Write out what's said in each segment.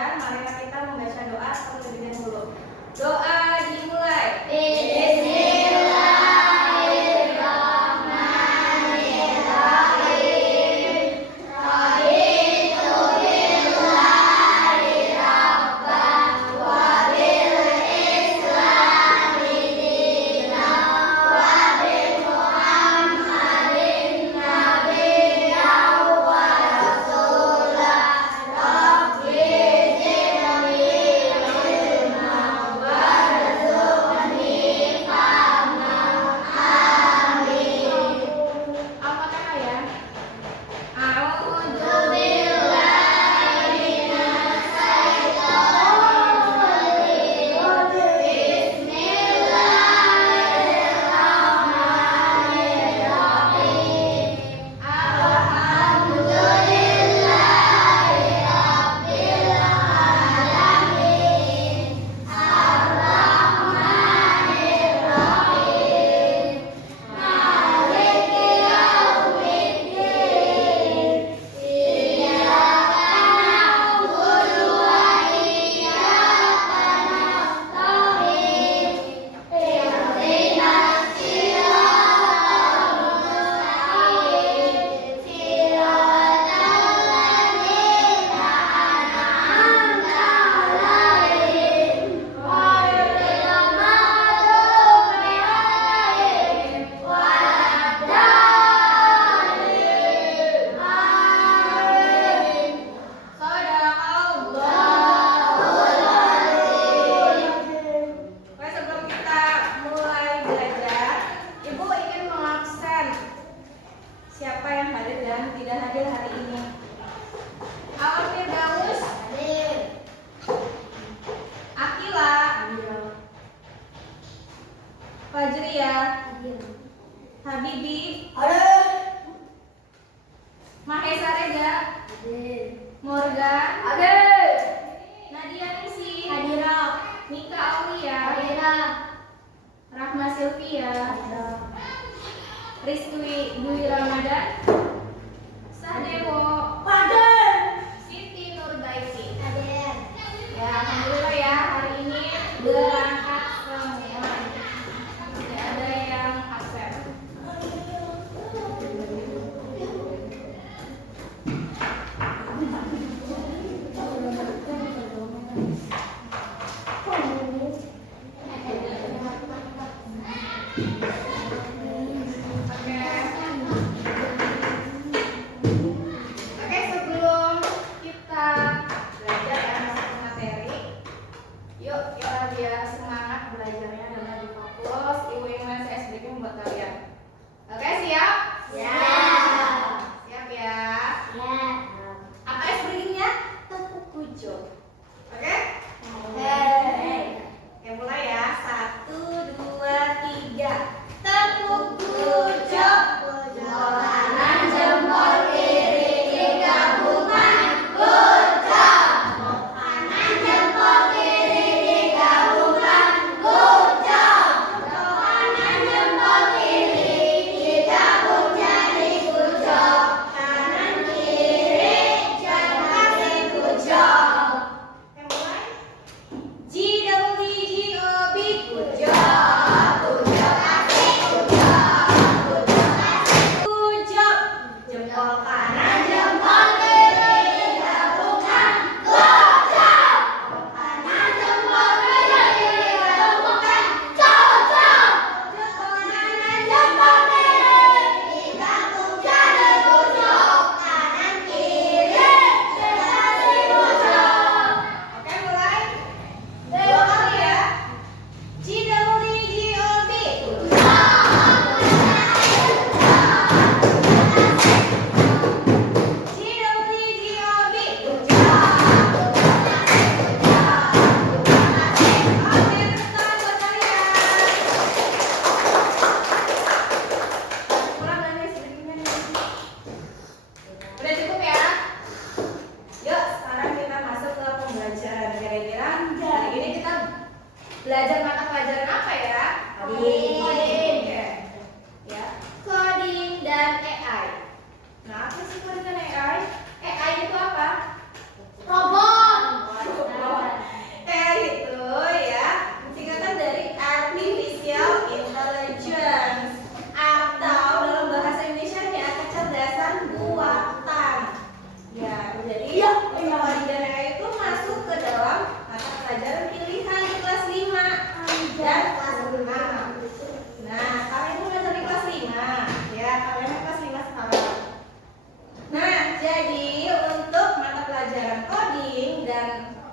belajar, marilah kita membaca doa terlebih dahulu. Doa dimulai. Siapa yang hadir dan tidak hadir hari ini? Awal Firdaus hadir. Akila hadir. Fajria hadir. Habibi hadir. Mahesa Reza hadir. Morgan hadir. Nadia Nisi hadir. Mika Aulia hadir. Rahma Sylvia hadir. Rizky Dwi Ramadan, Sadewo hadir. Siti Nurbaiti hadir. Ya, alhamdulillah ya, hari ini berangkat semua. Tidak ada yang absen. Belajar mata pelajaran apa ya? Coding. Ya, coding dan AI. Nah, apa sih coding dan AI? AI itu apa? Robot.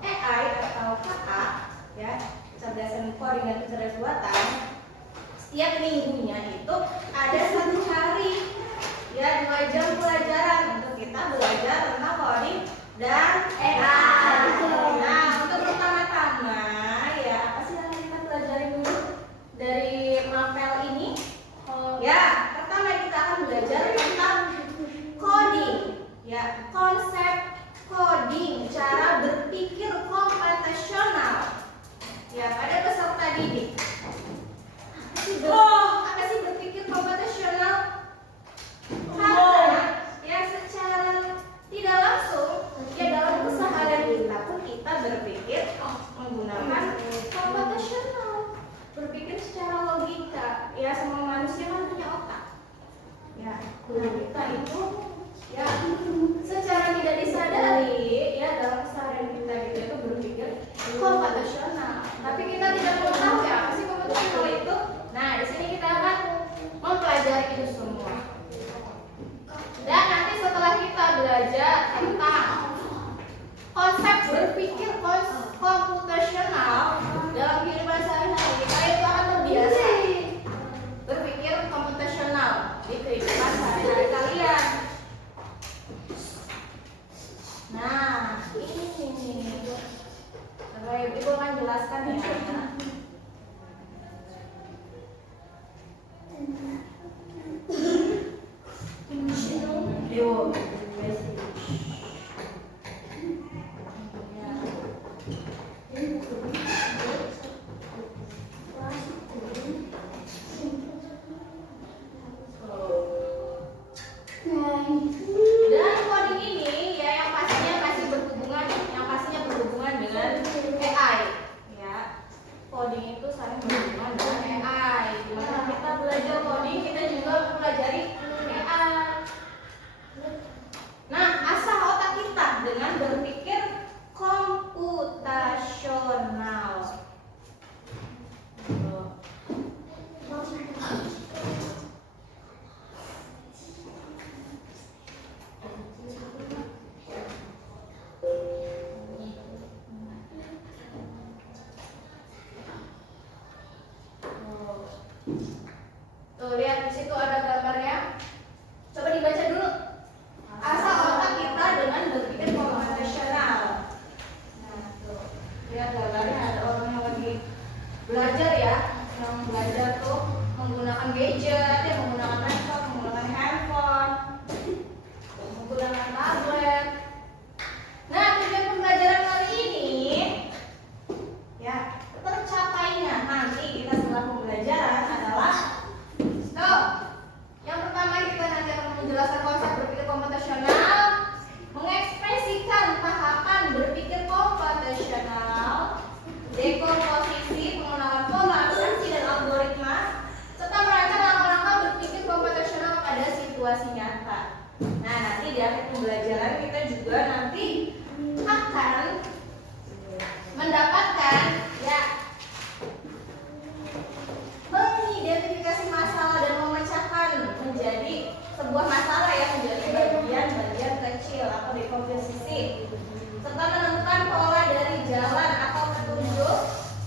AI atau KA, ya, kecerdasan coding dan kecerdasan buatan, setiap minggunya itu ada 1 hari, ya, 2 jam pelajaran untuk kita belajar tentang coding dan AI. Nah, untuk pertama-tama, ya, apa sih yang kita pelajari dulu dari mapel ini? Ya, pertama kita akan belajar tentang coding, ya, konsep coding, cara berpikir komputasional, ya, pada peserta didik. Apa sih berpikir komputasional? Karena ya secara tidak langsung, ya, dalam keseharian kita pun kita berpikir menggunakan komputasional, berpikir secara logika. Ya, semua manusia kan punya otak. Ya, nah kita itu, ya, secara tidak disadari, ya, dalam keseharian kita gitu itu berpikir komputasional. Tapi kita tidak mengetahui apa sih komputasional itu. Nah, di sini kita akan mempelajari itu semua. Dan nanti setelah kita belajar tentang konsep berpikir komputasional dalam kehidupan sehari-hari, kita itu akan terbiasa berpikir komputasional di kehidupan sehari-hari kalian. Nah, ini coba Ibu akan jelaskan ya. Dan coding ini, ya, yang pastinya berhubungan dengan AI, ya. Coding itu saling berhubungan dengan AI. Dimana kita belajar coding, kita juga mempelajari AI. Nah, asah otak kita dengan berpikir komputasional. Tuh, lihat di situ ada gambarnya. Coba dibaca dulu. Asah otak kita dengan berpikir komputasional. Nah, tuh. Lihat gambarnya, ada orang yang lagi belajar, ya. Yang belajar tuh menggunakan gadget, ya, menggunakan laptop, menggunakan handphone, menggunakan tablet. Nah, tujuan pembelajaran kali ini, ya, tercapainya nanti kita setelah pembelajaran adalah yang pertama, kita nanti akan menjelaskan konsep berpikir komputasional, mengekspresikan tahapan berpikir komputasional, dekomposisi, pengenalan pola, abstraksi, dan algoritma, serta merancang langkah-langkah berpikir komputasional pada situasi nyata. Nah, nanti di akhir pembelajaran kita juga nanti akan mendapatkan, ya, mengidentifikasi masalah dan memecahkan menjadi sebuah masalah, ya, menjadi bagian-bagian kecil atau dekomposisi, serta menentukan pola dari jalan atau petunjuk,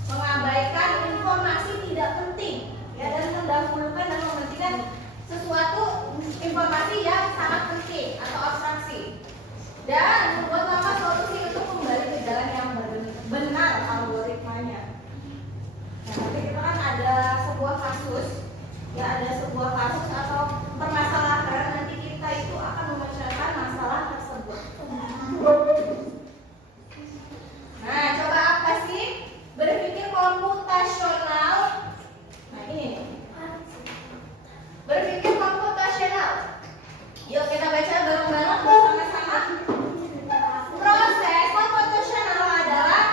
mengabaikan informasi tidak penting, ya, dan mendahulukan dan mementingkan sesuatu informasi yang sangat penting atau abstraksi, dan membuat langkah solusi untuk kembali ke jalan yang benar algoritmanya. Nah, nanti kita kan ada sebuah kasus, ya, ada sebuah kasus atau permasalahan, nanti kita itu akan memecahkan masalah tersebut. Nah, coba apa sih berpikir komputasional? Nah, ini nih. Berpikir komputasional. Yuk kita baca bareng-bareng bersama-sama. Proses komputasional adalah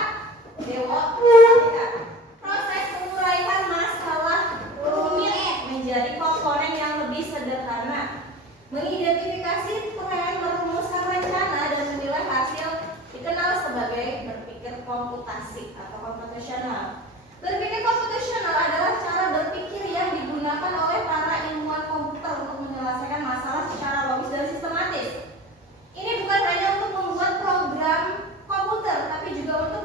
proses menguraikan masalah rumit menjadi komponen yang lebih sederhana, mengidentifikasi tren, merumuskan rencana, dan menilai hasil, dikenal sebagai berpikir komputasi atau komputasional. Berpikir komputasional adalah cara berpikir yang digunakan oleh para ilmuwan komputer untuk menyelesaikan masalah secara logis dan sistematis. Ini bukan hanya untuk membuat program komputer, tapi juga untuk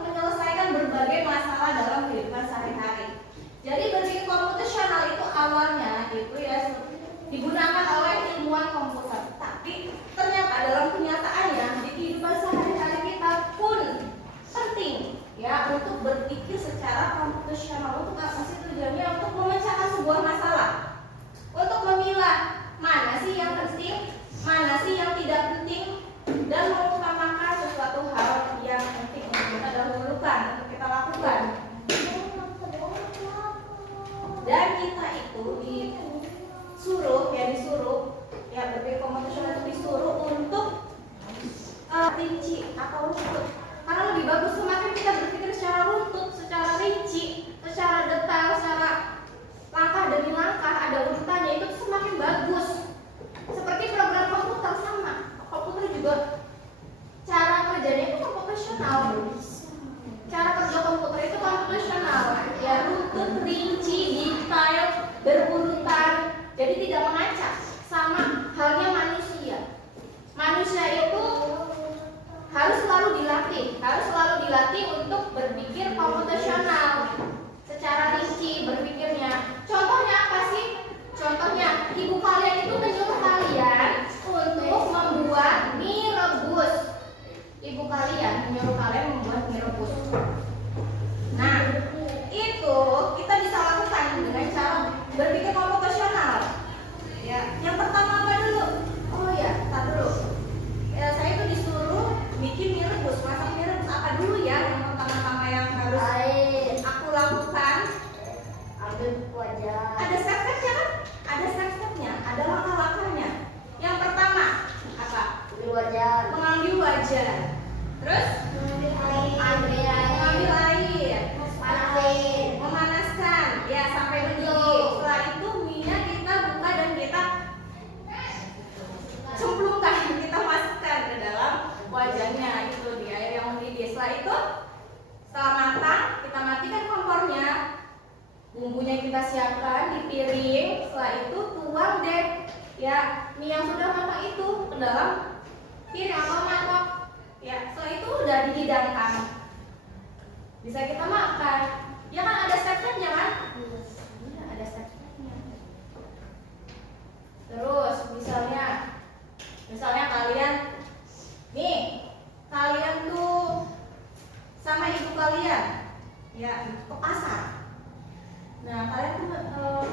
untuk berpikir komputasional secara rinci berpikirnya. Contohnya apa sih? Contohnya ibu kalian itu menyuruh kalian untuk membuat mie rebus. Ibu kalian menyuruh kalian membuat mie rebus. Nah, itu kita bisa lakukan dengan cara berpikir komputasional. Ya, yang pertama apa dulu? Oh ya, tar dulu. Ya, saya itu disuruh bikin mie rebus, masak mie rebus. Apa dulu ya yang pertama-tama yang harus aku lakukan? Ambil wajan. Ada step-stepnya kan? Ada step-stepnya, ada langkah-langkahnya. Yang pertama apa? Ambil wajan. Mengambil wajan. Terus Ambil mengambil air, Panasin. memanaskan, ya sampai mendidih. Setelah itu mie-nya kita buka dan kita cemplungkan, kita masukkan ke dalam wajannya itu di air yang mendidih. Setelah itu, setelah matang, kita matikan kompornya. Bumbunya kita siapkan di piring. Setelah itu tuang deh ya mie yang sudah matang itu ke dalam piring atau mangkok. Ya, setelah itu udah dihidangkan. Bisa kita makan. Ya kan ada step-stepnya kan? Iya, ada step-stepnya. Terus misalnya kalian nih, kalian tuh sama ibu kalian ya ke pasar. Nah, kalian tuh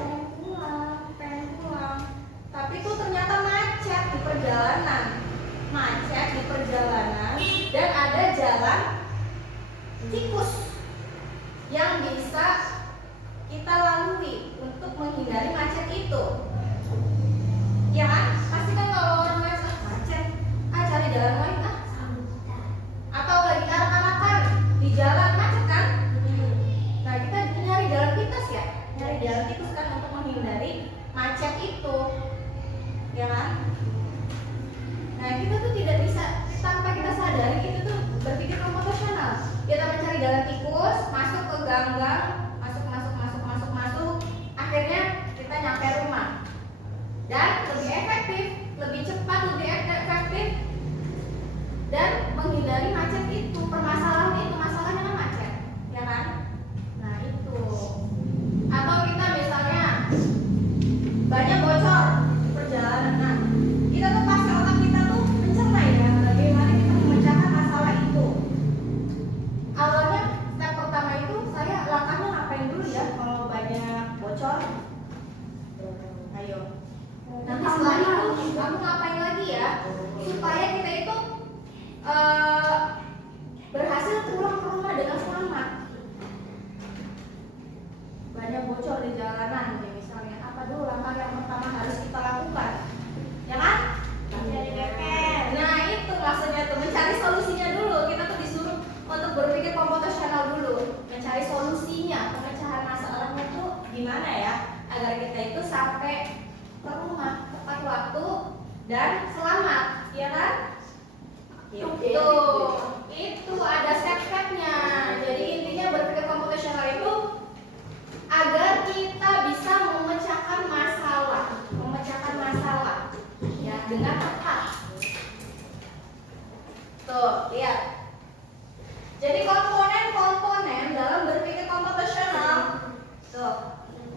pengen pulang. Tapi tuh ternyata macet di perjalanan dan ada jalan tikus yang bisa kita lalui untuk menghindari macet itu. Ya kan? Pasti kan kalau orang macet, cari jalan lain atau lagi arak-arakan di jalan macet kan? Nah, kita nyari jalan tikus ya, nyari jalan tikus kan untuk menghindari macet itu, ya kan? Nah, kita tuh tidak bisa tanpa kita sadari itu tuh berpikir komputasional. Kita mencari jalan tikus, masuk ke gang-gang, masuk. Akhirnya kita nyampe rumah dan lebih efektif, lebih cepat, lebih efektif dan menghindari macet itu. Masalahnya kan macet, ya kan? Nah itu. Atau kita misalnya banyak bocor di perjalanan. Nah, kita tuh pasti otak kita tuh mencerna ya bagaimana kita memecahkan masalah itu. Awalnya step pertama itu saya langkahnya ngapain dulu ya kalau banyak bocor? Ayo. Nanti setelah itu kamu ngapain lagi ya supaya kita itu berhasil pulang ke rumah dengan selamat. Banyak bocor di jalanan ya misalnya. Apa dulu langkah yang pertama harus kita lakukan? Ya kan? Mencari bengkel. Nah itu maksudnya tuh mencari solusinya dulu. Kita tuh disuruh untuk berpikir komputasional dulu, mencari solusinya, pemecahan masalahnya tuh gimana ya agar kita itu sampai ke rumah tepat waktu dan selamat, ya kan? Itu ada step-stepnya. Jadi intinya berpikir komputasional itu agar kita bisa memecahkan masalah ya dengan tepat. Tuh, lihat. Jadi komponen dalam berpikir komputasional. Tuh,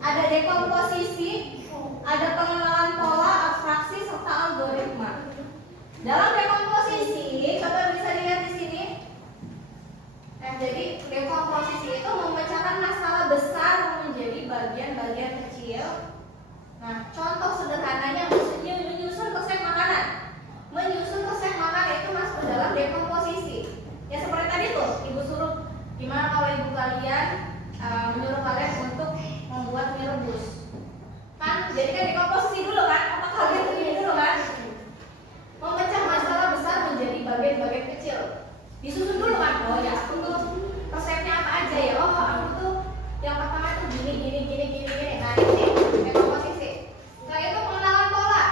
ada dekomposisi, ada pengenalan pola, abstraksi serta algoritma. Dalam dekomposisi, coba bisa dilihat di sini. Jadi dekomposisi itu memecahkan masalah besar menjadi bagian-bagian kecil. Nah, contoh sederhananya menyusun resep makanan. Menyusun resep makanan itu masuk ke dalam dekomposisi. Ya seperti tadi tuh, ibu suruh gimana kalau ibu kalian menyuruh kalian untuk membuat mie rebus. Kan, jadi kan dekomposisi dulu kan? Otak kalian begini dulu kan? Memecah masalah besar menjadi bagian-bagian kecil. Disusun dulu kan? Oh ya, aku tuh resepnya apa aja ya? Oh, aku tuh yang pertama tuh gini. Nah, ini dekomposisi. Setelah itu pengenalan pola.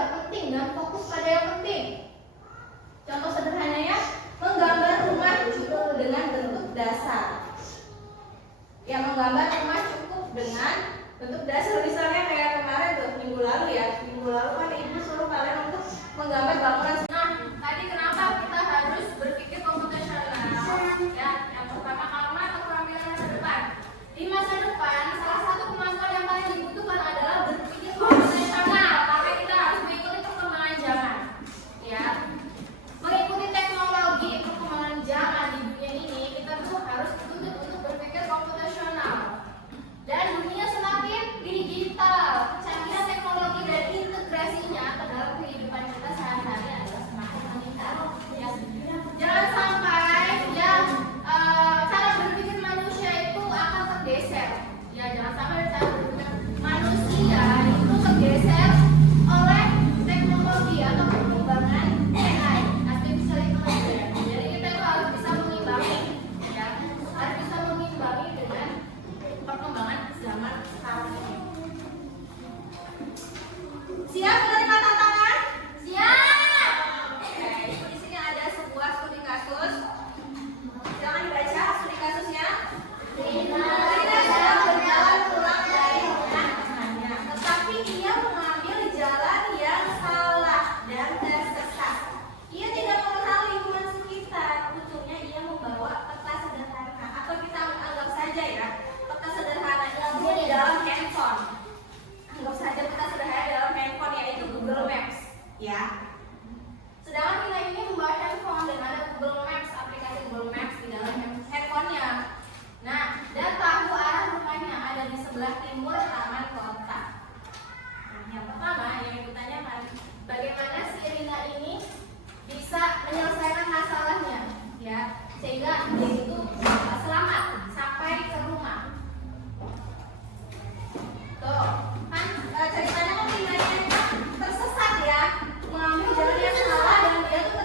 tidak penting dan fokus pada yang penting. Contoh sederhananya, menggambar rumah cukup dengan bentuk dasar. Ya, menggambar rumah cukup dengan bentuk dasar. Misalnya kayak kemarin tuh, minggu lalu kan ibu suruh kalian untuk menggambar bangunan. Nah, tadi kenapa kita harus berpikir komputasional? Ya, yang pertama karena keterampilan masa depan. Di masa depan, salah satu kemampuan yang paling dibutuhkan adalah berpikir komputasional, karena kita harus mengikuti perkembangan zaman. Ya, mengikuti teknologi perkembangan zaman di dunia ini, kita tuh harus dituntut untuk berpikir komputasional. Dan dunia semakin digital, kecanggihan teknologi dan integrasinya ke dalam kehidupan kita sehari-hari adalah semakin meningkat. Ya, jangan sampai ya cara berpikir manusia itu akan tergeser. Ya, jangan sampai cara berpikir manusia itu tergeser oleh teknologi atau perkembangan AI, artificial intelligence. Jadi kita itu harus bisa mengimbangi, ya, harus bisa mengimbangi dengan perkembangan zaman sekarang ini. Siap menerima tantangan? Siap. Oke, di sini ada sebuah studi kasus. Silakan dibaca studi kasusnya. Rina sedang berjalan pulang dari rumahnya, tetapi ia mengambil jalan yang salah dan tersesat. Ia tidak mengenal lingkungan sekitar. Lucunya ia membawa peta sederhana, atau kita anggap saja ya, peta sederhana ini di dalam handphone. Anggap saja peta sederhana di dalam handphone, yaitu Google Maps, ya. Sedangkan kita ini membawa handphone dan ada Google Maps, aplikasi Google Maps di dalam handphonenya. Nah, dan tahu arah rumahnya ada di sebelah timur taman kota. Nah, yang pertama yang ibu tanyakan, bagaimana si Rina ini bisa menyelesaikan masalahnya, ya, sehingga dia itu selamat sampai ke rumah. Tuh, kan ceritanya kan Rina tersesat ya, mengambil jalan yang salah dan dia tuh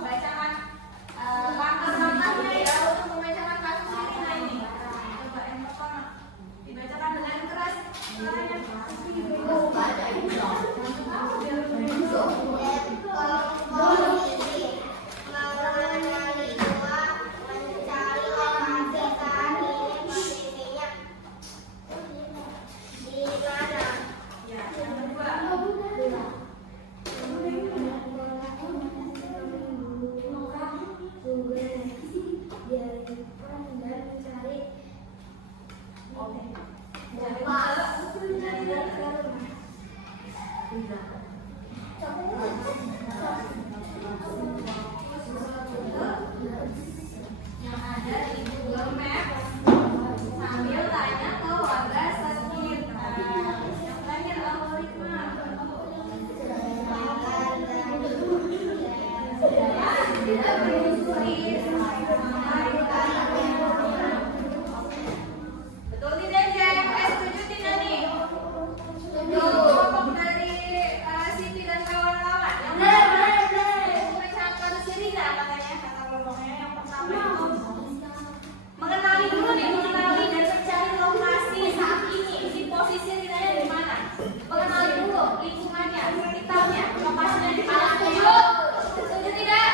Bacakan langkah-langkahnya ya untuk membacakan kasus Sirina ini. Coba yang pertama dibacakan dengan keras caranya. Baca itu dong. Ya, yang kedua. Oke. Jadi yang ada di Google Maps sambil tanya ke warga sekitar. Yang terakhir algoritma. Kita menyusuri. Betul tidak, Jay? Setuju tidak nih? Kelompok dari Siti dan kawan-kawan. Yang memecahkan Sirina katanya, kata kelompoknya yang pertama itu mengenali dulu nih, mengenali dan mencari lokasi saat ini, si posisi Sirinanya di mana. Mengenali dulu lingkungannya, sekitarnya, lokasinya di mana. Setuju? Setuju tidak?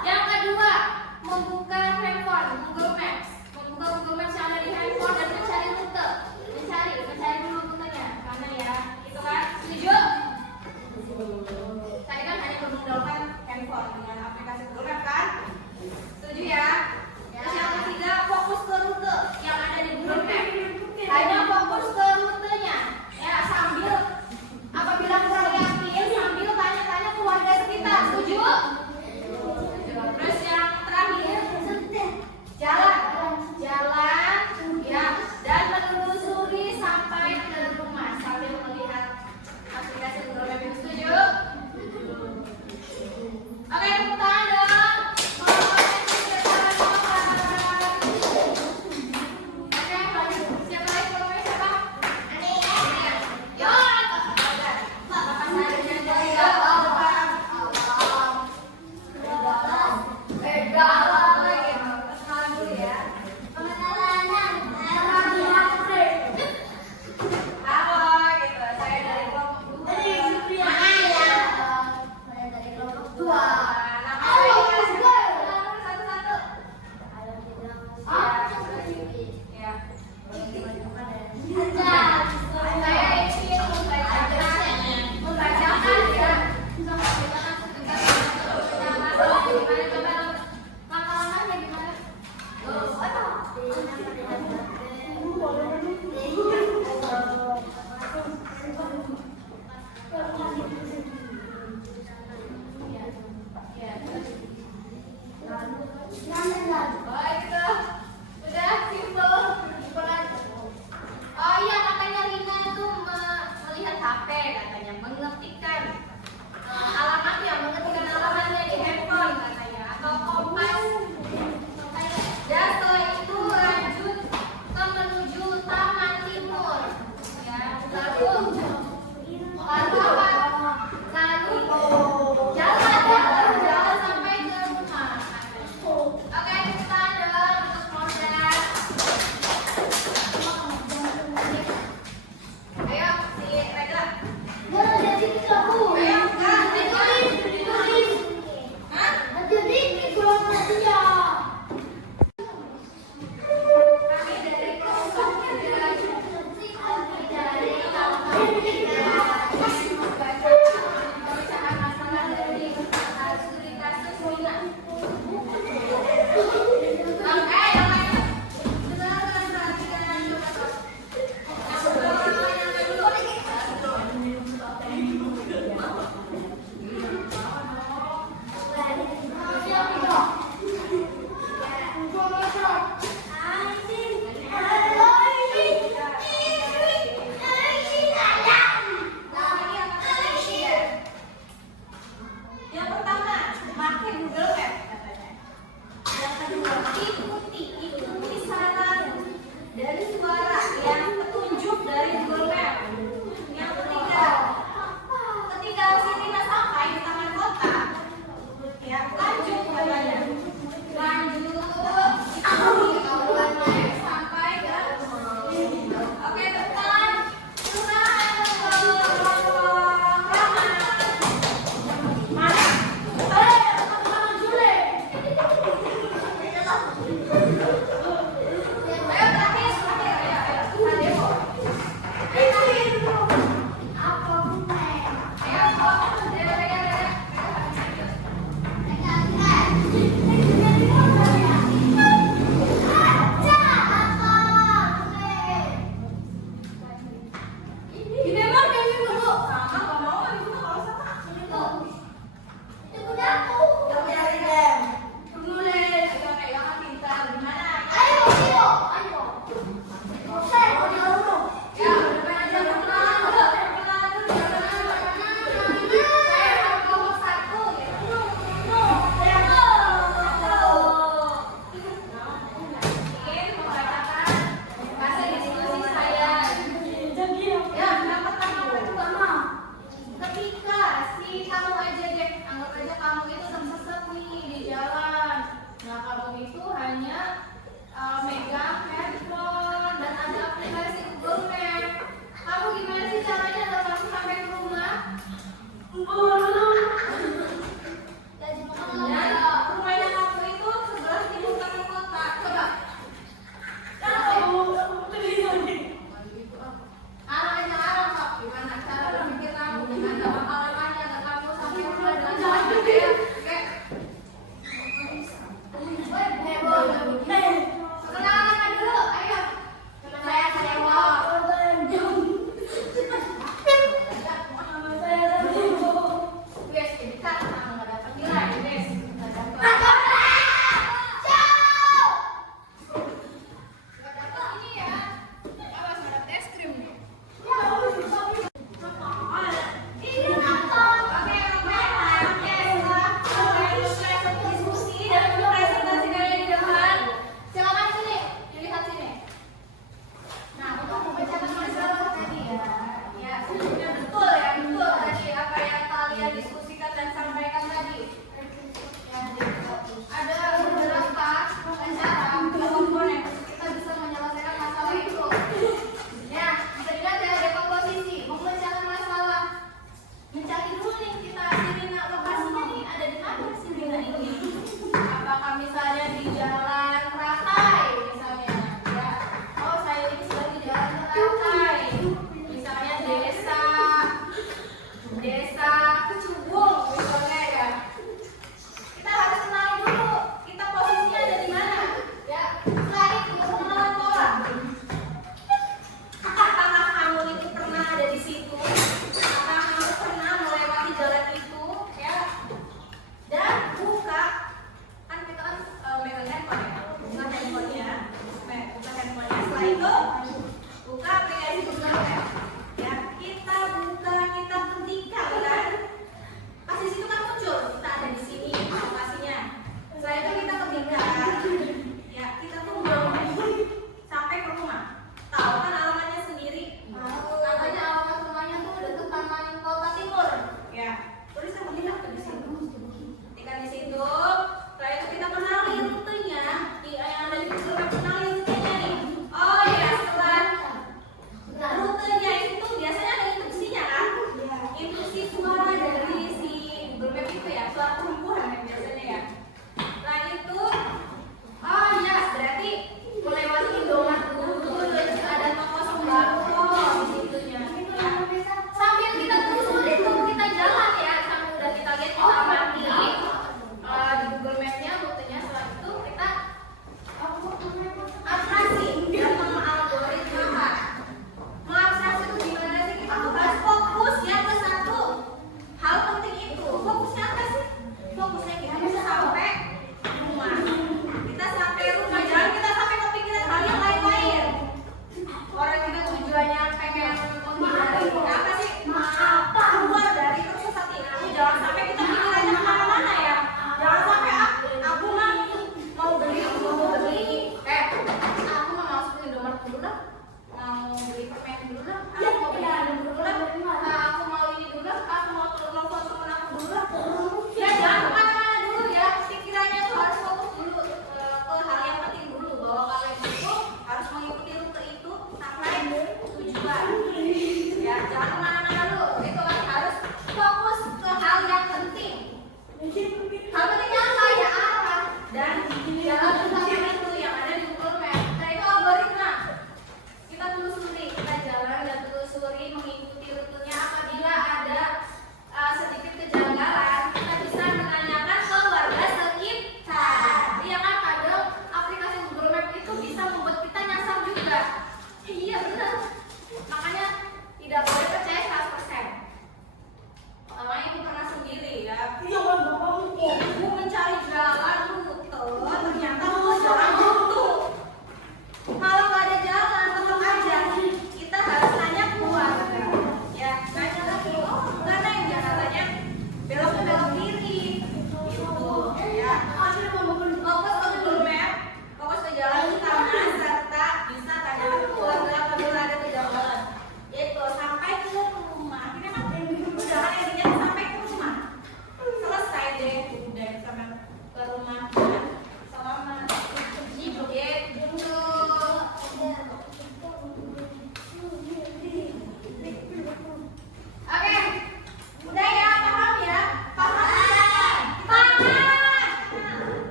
Yang kedua, membuka handphone Google Maps. Membuka Google Maps yang ada di handphone dan mencari rute. Mencari dulu rutenya. Mana ya? Itu kan? Setuju? Tadi kan hanya menggunakan handphone dengan aplikasi Google Maps kan? Setuju ya? Terus yang ketiga, fokus ke rute yang ada di Google Maps. Hanya fokus ke rutenya. Ya, sambil apabila kurang yakin, sambil tanya-tanya ke warga sekitar. Setuju? Terus yang terakhir, jalan ya, dan menelusuri sampai ke rumah sambil melihat aplikasi Google Maps. Setuju? Oke,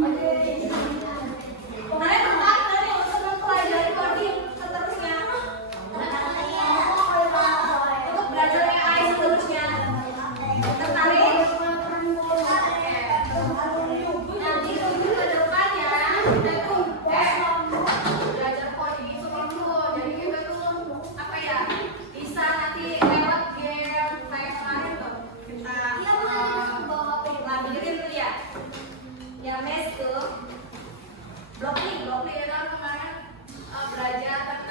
Kemarin tertarik dari untuk mempelajari coding seterusnya. Untuk belajar AI seterusnya. Tertarik? Nanti untuk ke depannya kita tuh belajar coding itu jadi kita tuh apa ya, bisa nanti lewat game kayak kemarin tuh kita labirin tuh ya mes tuh blocking ya kan kemarin belajar tentang